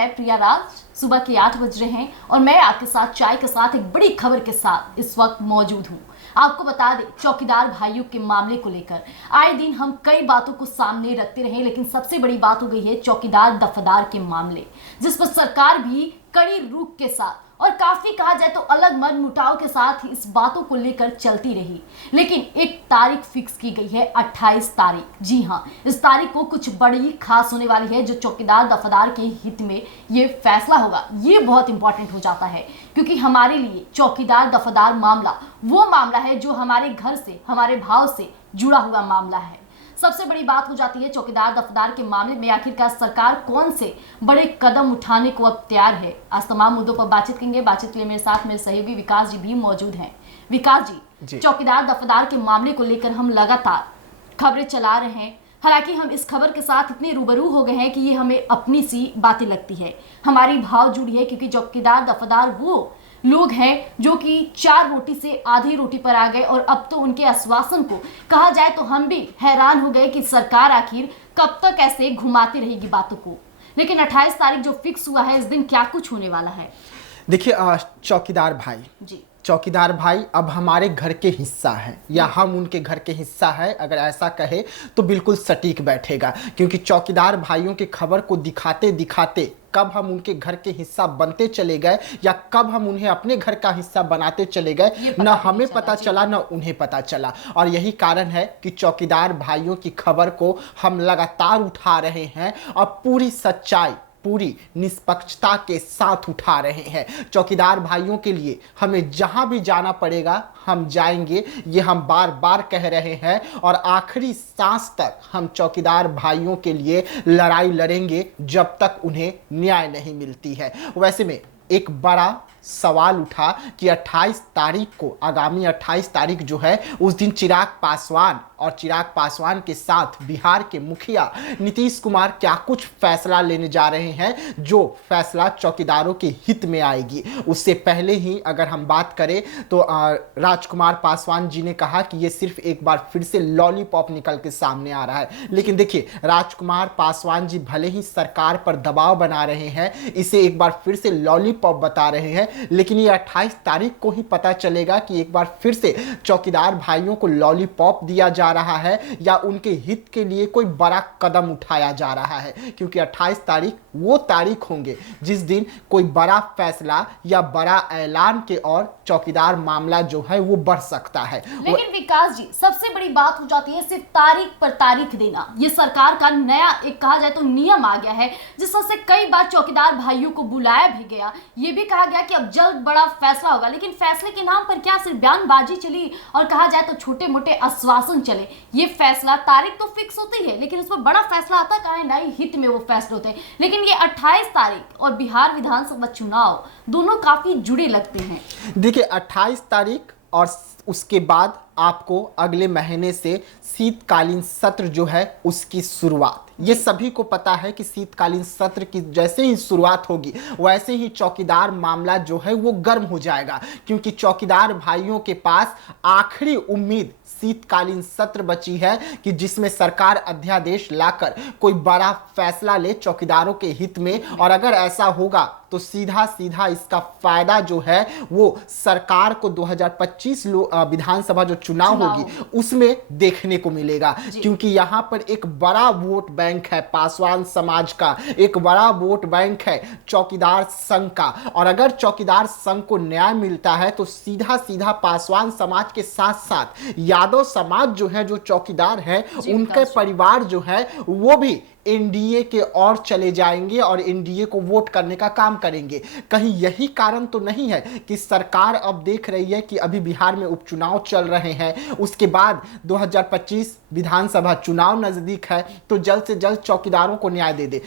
है प्रिया राज। सुबह के 8 बज रहे हैं और मैं आपके साथ चाय के साथ एक बड़ी खबर के साथ इस वक्त मौजूद हूँ। आपको बता दें, चौकीदार भाइयों के मामले को लेकर आए दिन हम कई बातों को सामने रखते रहे, लेकिन सबसे बड़ी बात हो गई है चौकीदार दफादार के मामले, जिस पर सरकार भी कड़ी रुख के साथ और काफी कहा जाए तो अलग मन मुटाव के साथ इस बातों को लेकर चलती रही। लेकिन एक तारीख फिक्स की गई है, 28 तारीख। जी हाँ, इस तारीख को कुछ बड़ी खास होने वाली है, जो चौकीदार दफादार के हित में ये फैसला होगा। ये बहुत इंपॉर्टेंट हो जाता है, क्योंकि हमारे लिए चौकीदार दफादार मामला वो मामला है जो हमारे घर से, हमारे भाव से जुड़ा हुआ मामला है। सबसे बड़ी बात हो जाती है चौकीदार दफादार के मामले में आखिरकार सरकार कौन से बड़े कदम उठाने को अब तैयार है। आज तमाम मुद्दों पर बातचीत करेंगे। बातचीत के लिए मेरे साथ मेरे सहयोगी विकास जी भी मौजूद हैं। विकास जी, चौकीदार दफादार के मामले को लेकर हम लगातार खबरें चला रहे हैं। हालांकि हम इस खबर के साथ इतने रूबरू हो गए हैं कि ये हमें अपनी सी बातें लगती है, हमारी भाव जुड़ी है, क्योंकि चौकीदार दफादार वो लोग हैं जो कि 4 रोटी से आधी रोटी पर आ गए और अब तो उनके आश्वासन को कहा जाए तो हम भी हैरान हो गए कि सरकार आखिर कब तक ऐसे घुमाती रहेगी बातों को। लेकिन 28 तारीख जो फिक्स हुआ है, इस दिन क्या कुछ होने वाला है? देखिए, चौकीदार भाई जी, चौकीदार भाई अब हमारे घर के हिस्सा है या हम उनके घर के हिस्सा है, अगर ऐसा कहे तो बिल्कुल सटीक बैठेगा। क्योंकि चौकीदार भाइयों की खबर को दिखाते दिखाते कब हम उनके घर के हिस्सा बनते चले गए या कब हम उन्हें अपने घर का हिस्सा बनाते चले गए, ना हमें पता चला ना उन्हें पता चला। और यही कारण है कि चौकीदार भाइयों की खबर को हम लगातार उठा रहे हैं और पूरी सच्चाई, पूरी निष्पक्षता के साथ उठा रहे हैं। चौकीदार भाइयों के लिए हमें जहां भी जाना पड़ेगा हम जाएंगे, ये हम बार बार कह रहे हैं और आखिरी सांस तक हम चौकीदार भाइयों के लिए लड़ाई लड़ेंगे जब तक उन्हें न्याय नहीं मिलती है। वैसे में एक बड़ा सवाल उठा कि 28 तारीख को, आगामी 28 तारीख जो है, उस दिन चिराग पासवान और चिराग पासवान के साथ बिहार के मुखिया नीतीश कुमार क्या कुछ फैसला लेने जा रहे हैं, जो फैसला चौकीदारों के हित में आएगी। उससे पहले ही अगर हम बात करें तो राजकुमार पासवान जी ने कहा कि ये सिर्फ एक बार फिर से लॉलीपॉप निकल के सामने आ रहा है। लेकिन देखिए, राजकुमार पासवान जी भले ही सरकार पर दबाव बना रहे हैं, इसे एक बार फिर से लॉलीपॉप बता रहे हैं, लेकिन ये 28 तारीख को ही पता चलेगा कि एक बार फिर से चौकीदार भाइयों को लॉलीपॉप दिया जा रहा है या उनके हित के लिए कोई बड़ा कदम उठाया जा रहा है। क्योंकि 28 तारीख वो तारीख होंगे जिस दिन कोई बड़ा फैसला या बड़ा ऐलान के और चौकीदार मामला जो है वो बढ़ सकता है। लेकिन विकास जी, सबसे बड़ी बात हो जाती है सिर्फ तारीख पर तारीख देना। ये सरकार का नया एक कहा जाए तो नियम आ गया है, जिस वजह से कई बार चौकीदार भाइयों को बुलाया भी गया। ये भी कहा गया कि अब जल्द बड़ा फैसला होगा, लेकिन फैसले के नाम पर क्या सिर्फ बयानबाजी चली और कहा जाए तो छोटे मोटे आश्वासन चले। ये फैसला, तारीख तो फिक्स होती है, लेकिन उसमें बड़ा फैसला आता कहाँ है? नए हित में वो फैसले होते हैं। लेकिन ये 28 तारीख और बिहार विधानसभा चुनाव दोनों काफी जुड़े लगते हैं। देखिए, 28 तारीख और उसके बाद आपको अगले महीने से शीतकालीन सत्र जो है उसकी शुरुआत, ये सभी को पता है कि शीतकालीन सत्र की जैसे ही शुरुआत होगी वैसे ही चौकीदार मामला जो है वो गर्म हो जाएगा। क्योंकि चौकीदार भाइयों के पास आखिरी उम्मीद शीतकालीन सत्र बची है कि जिसमें सरकार अध्यादेश लाकर कोई बड़ा फैसला ले चौकीदारों के हित में। और अगर ऐसा होगा तो सीधा सीधा इसका फायदा जो है वो सरकार को 2025 विधानसभा जो चुनाव होगी उसमें देखने को मिलेगा। क्योंकि यहाँ पर एक बड़ा वोट बैंक है पासवान समाज का, एक बड़ा वोट बैंक है चौकीदार संघ का। और अगर चौकीदार संघ को न्याय मिलता है तो सीधा सीधा पासवान समाज के साथ साथ यादव समाज जो है, जो चौकीदार है, उनके परिवार जो है वो भी एनडीए के ओर चले जाएंगे और एनडीए को वोट करने का काम करेंगे। कहीं यही कारण तो नहीं है कि सरकार अब देख रही है कि अभी बिहार में उपचुनाव चल रहे हैं, उसके बाद 2025 विधानसभा चुनाव नजदीक है, तो जल्द से जल्द चौकीदारों को न्याय दे दे।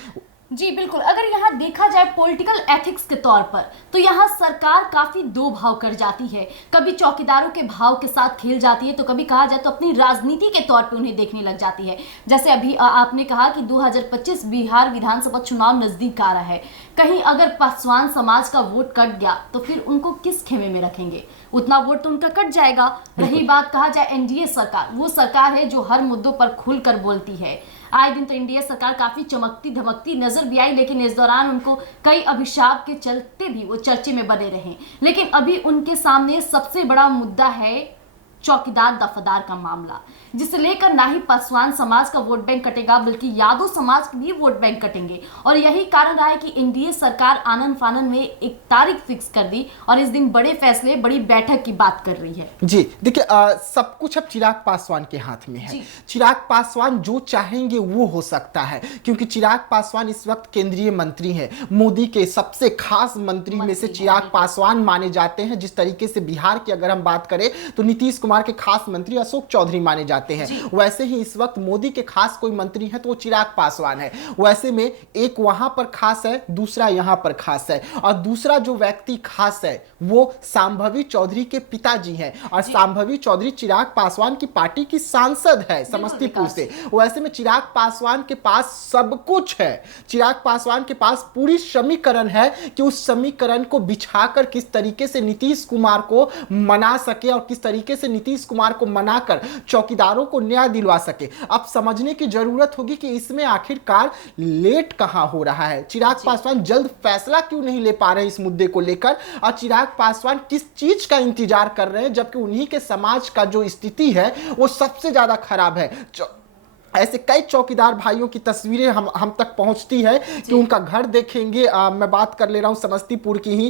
जी बिल्कुल, अगर यहाँ देखा जाए पॉलिटिकल एथिक्स के तौर पर तो यहाँ सरकार काफी दो भाव कर जाती है। कभी चौकीदारों के भाव के साथ खेल जाती है तो कभी कहा जाए तो अपनी राजनीति के तौर पे उन्हें देखने लग जाती है। जैसे अभी आपने कहा कि 2025 बिहार विधानसभा चुनाव नजदीक आ रहा है, कहीं अगर पासवान समाज का वोट कट गया तो फिर उनको किस खेमे में रखेंगे? उतना वोट तो उनका कट जाएगा। रही बात कहा जाए एनडीए सरकार, वो सरकार है जो हर मुद्दों पर खुलकर बोलती है। आए दिन तो इंडिया सरकार काफी चमकती धमकती नजर भी आई, लेकिन इस दौरान उनको कई अभिशाप के चलते भी वो चर्चे में बने रहे। लेकिन अभी उनके सामने सबसे बड़ा मुद्दा है चौकीदार दफादार का मामला, जिसे लेकर ना ही पासवान समाज का वोट बैंक कटेगा बल्कि यादव समाज के भी वोट बैंक कटेंगे। और यही कारण रहा है कि एनडीए सरकार आनन फानन में एक तारीख फिक्स कर दी और इस दिन बड़े फैसले बड़ी बैठक की बात कर रही है। जी देखिए, सब कुछ अब चिराग पासवान के हाथ में है। चिराग पासवान जो चाहेंगे वो हो सकता है, क्योंकि चिराग पासवान इस वक्त केंद्रीय मंत्री हैं। मोदी के सबसे खास मंत्री में से चिराग पासवान माने जाते हैं। जिस तरीके से बिहार की अगर हम बात करें तो नीतीश कुमार के खास मंत्री अशोक चौधरी माने जाते हैं, वैसे ही इस वक्त मोदी के खास कोई मंत्री है तो वो चिराग पासवान है। वैसे में एक वहां पर खास है, दूसरा यहां पर खास है, और दूसरा जो व्यक्ति खास है वो सांभवी चौधरी के पिताजी हैं। और सांभवी चौधरी चिराग पासवान की पार्टी की सांसद है समस्तीपुर से। वैसे में चिराग पासवान के पास सब कुछ है। चिराग पासवान के पास पूरी समीकरण है कि उस समीकरण को बिछाकर किस तरीके से नीतीश कुमार को मना सके और किस तरीके से नीतीश कुमार को मनाकर चौकीदारों को न्याय दिलवा सके। अब समझने की जरूरत होगी कि इसमें आखिरकार लेट कहां हो रहा है। चिराग पासवान जल्द फैसला क्यों नहीं ले पा रहे इस मुद्दे को लेकर, और चिराग पासवान किस चीज का इंतजार कर रहे हैं, जबकि उन्हीं के समाज का जो स्थिति है वो सबसे ज्यादा खराब है। ऐसे कई चौकीदार भाइयों की तस्वीरें हम तक पहुंचती है कि उनका घर देखेंगे। मैं बात कर ले रहा हूं समस्तीपुर की ही,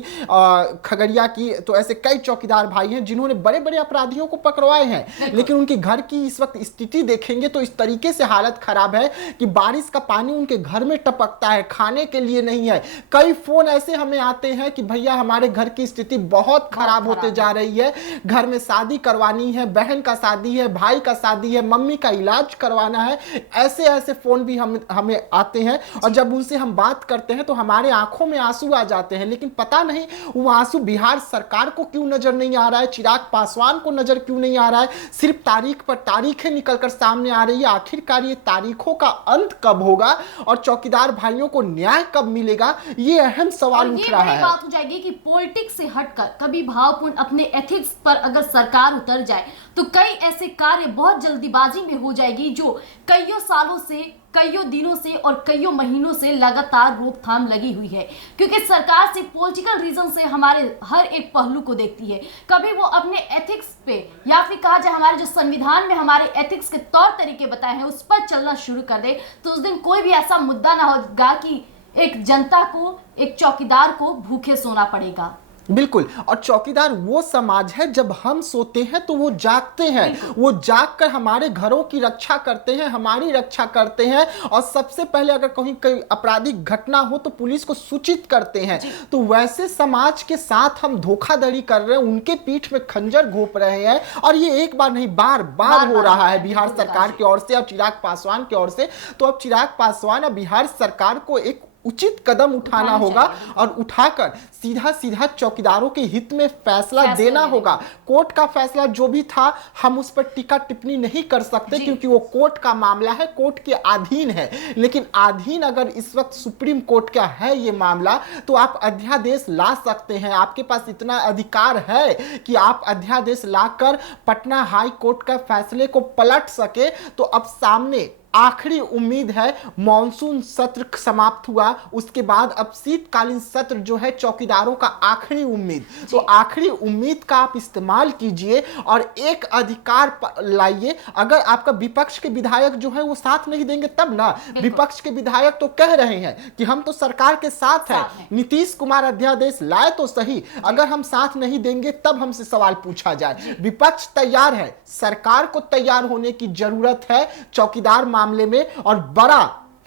खगड़िया की। तो ऐसे कई चौकीदार भाई हैं जिन्होंने बड़े बड़े अपराधियों को पकड़वाए हैं, लेकिन उनके घर की इस वक्त स्थिति देखेंगे तो इस तरीके से हालत खराब है कि बारिश का पानी उनके घर में टपकता है, खाने के लिए नहीं है। कई फोन ऐसे हमें आते हैं कि भैया हमारे घर की स्थिति बहुत खराब होते जा रही है, घर में शादी करवानी है, बहन का शादी है, भाई का शादी है, मम्मी का इलाज करवाना है। ऐसे ऐसे फोन भी हमें आते हैं, और जब उनसे हम बात करते हैं तो हमारे आंखों में आंसू आ जाते हैं। लेकिन पता नहीं वो आंसू बिहार सरकार को क्यों नजर नहीं आ रहा है, चिराग पासवान को नजर क्यों नहीं आ रहा है। सिर्फ तारीख पर तारीखें निकलकर सामने आ रही है। आखिरकार ये तारीखों का अंत कब होगा और चौकीदार भाइयों को न्याय कब मिलेगा, ये अहम सवाल उठ रहा है। बात हो जाएगी कि पॉलिटिक्स से हटकर कभी भावपूर्ण अपने एथिक्स पर अगर सरकार उतर जाए तो कई ऐसे कार्य बहुत जल्दीबाजी में हो जाएगी जो कईयों सालों से, कईयों दिनों से और कईयों महीनों से लगातार रोकथाम लगी हुई है, क्योंकि सरकार से पॉलिटिकल रीजन से हमारे हर एक पहलू को देखती है। कभी वो अपने एथिक्स पे या फिर कहा जाए हमारे जो संविधान में हमारे एथिक्स के तौर तरीके बताए हैं उस पर चलना शुरू कर दे तो उस दिन कोई भी ऐसा मुद्दा ना होगा कि एक जनता को, एक चौकीदार को भूखे सोना पड़ेगा। बिल्कुल, और चौकीदार वो समाज है जब हम सोते हैं तो वो जागते हैं, वो जागकर हमारे घरों की रक्षा करते हैं, हमारी रक्षा करते हैं, और सबसे पहले अगर कहीं कोई आपराधिक घटना हो तो पुलिस को सूचित करते हैं। तो वैसे समाज के साथ हम धोखाधड़ी कर रहे हैं, उनके पीठ में खंजर घोंप रहे हैं, और ये एक बार नहीं बार बार हो रहा है बिहार सरकार की ओर से और चिराग पासवान की ओर से। तो अब चिराग पासवान और बिहार सरकार को एक उचित कदम उठाना होगा और उठाकर सीधा सीधा चौकीदारों के हित में फैसला देना होगा। कोर्ट का फैसला जो भी था हम उस पर टीका टिप्पणी नहीं कर सकते, क्योंकि वो कोर्ट का मामला है, कोर्ट के अधीन है। लेकिन अधीन अगर इस वक्त सुप्रीम कोर्ट का है ये मामला तो आप अध्यादेश ला सकते हैं। आपके पास इतना अधिकार है कि आप अध्यादेश लाकर पटना हाई कोर्ट का फैसले को पलट सके। तो अब सामने आखिरी उम्मीद है, मॉनसून सत्र समाप्त हुआ, उसके बाद अब शीतकालीन सत्र जो है चौकीदारों का आखिरी उम्मीद। तो आखिरी उम्मीद का आप इस्तेमाल कीजिए और एक अधिकार लाइए। अगर आपका विपक्ष के विधायक जो है वो साथ नहीं देंगे तब ना, विपक्ष के विधायक तो कह रहे हैं कि हम तो सरकार के साथ हैं, नीतीश कुमार अध्यादेश लाए तो सही, अगर हम साथ नहीं देंगे तब हमसे सवाल पूछा जाए। विपक्ष तैयार है, सरकार को तैयार होने की जरूरत है चौकीदार मामले में, और बड़ा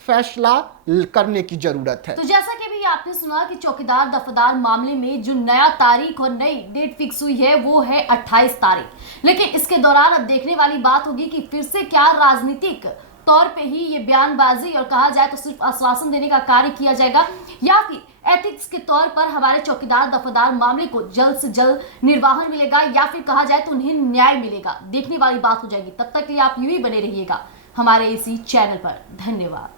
फैसला करने की जरूरत है। तो जैसा कि भी आपने सुना कि चौकीदार दफादार मामले में जो नया तारीख और नई डेट फिक्स हुई है वो है 28 तारीख। लेकिन इसके दौरान अब देखने वाली बात होगी कि फिर से क्या राजनीतिक तौर पे ही ये बयानबाजी और कहा जाए तो सिर्फ आश्वासन देने का कार्य किया जाएगा, या फिर एथिक्स के तौर पर हमारे चौकीदार दफादार मामले को जल्द से जल्द निर्वाहन मिलेगा, या फिर कहा जाए तो उन्हें न्याय मिलेगा। देखने वाली बात हो जाएगी। तब तक के लिए आप यूं ही बने रहिएगा हमारे इसी चैनल पर। धन्यवाद।